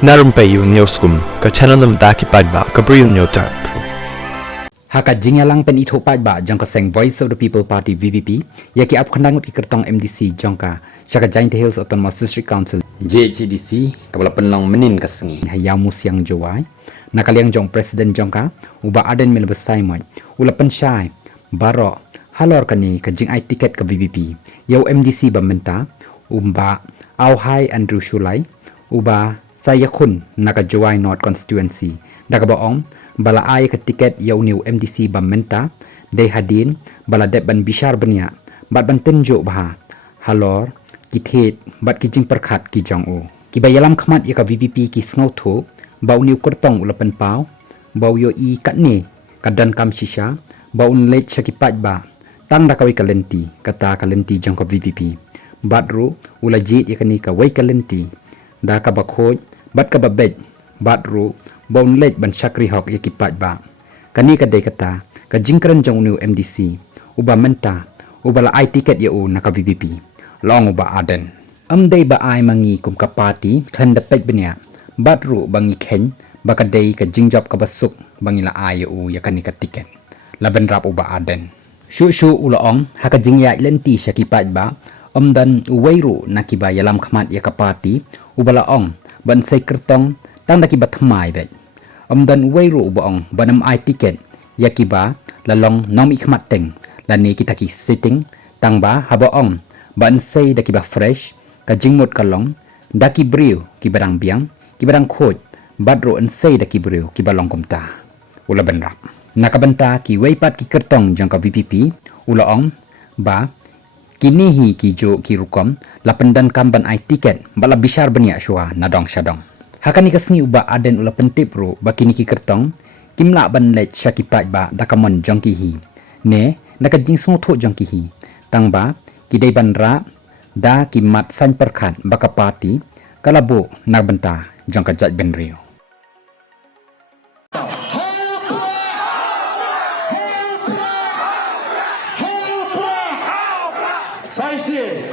Na Rympei U Hynñiewtrep ka channel nabynta paidbah ka Bri U Hynñiewtrep. Haka jingalang pen itho paidbah jong ka seng Voice of the People Party VPP yaki ap khandangut ki kyrteng MDC jong ka shaka Giant Hills Autonomous District Council JHDC kabala penlong menin ka sengi hayamu siang jowai nakaliang jong President jong ka uba aden mil besai mai ula pensyai baroh halor kani ka jing ai tiket ka VPP yau MDC bamenta umba au hai Andrew Shulai uba saya khun naka jowai North constituency daga baong bala ai ke tiket yau new MDC bamenta de hadin bala dep ban bishar benia bat ban tenjo bah halor kithet bat kijing perkhat ki jong o ki bayalam khmat ya ka VPP ki snau tho bau new kyrteng ula pynpaw bau yo I katne kadan kam shisha bau lech shaki paidbah tang da kawi ka lynti kata ka lynti jong ka VPP bat ru ula jit ya kani ka wai ka lynti da ka bakhoj bat ka babej bat ru baun lech ban shakri hok yaki paidbah kani ka de kata ka jingkran jong new MDC uba menta ubala ai tiket ya u naka VPP long uba aden amdei ba ai mangi kum ka party khan da pej benya bat ru bangi khen baka dei ka jingjap ka basuk bangi la ai ya u ya kani ka tiket laban rap uba aden shu ula ong haka jingya lenti shaki paidbah dan uwairu nakiba yalam khmat ya ka party ubala ong ban sei kyrteng tang daki batmai bet dan uwairu ubaong banam ai tiket yakiba lalong nom khmat teng lani kita ki sitting tang ba habaong ban sei daki ba fresh ka jingmut kalong daki briu ki barang biang ki barang khuid badro an sei daki briu ki balong kumta ula benrak nakabanta ki weipat ki kyrteng jang ka VPP ula ong ba kini hi ki jo ki rukom la pendan kamban ai tiket bala bishar benia shua nadong shadong hakani kasni uba aden ula pentip ru bakini ki kyrteng kimla ban lech shaki paidbah dakamon jong ki hi ne nakajing song tho jong ki hi tangba ki dei ban ra da ki mat san perkhat baka party kalabo nabynta jong ka jaj ben riu Khasi.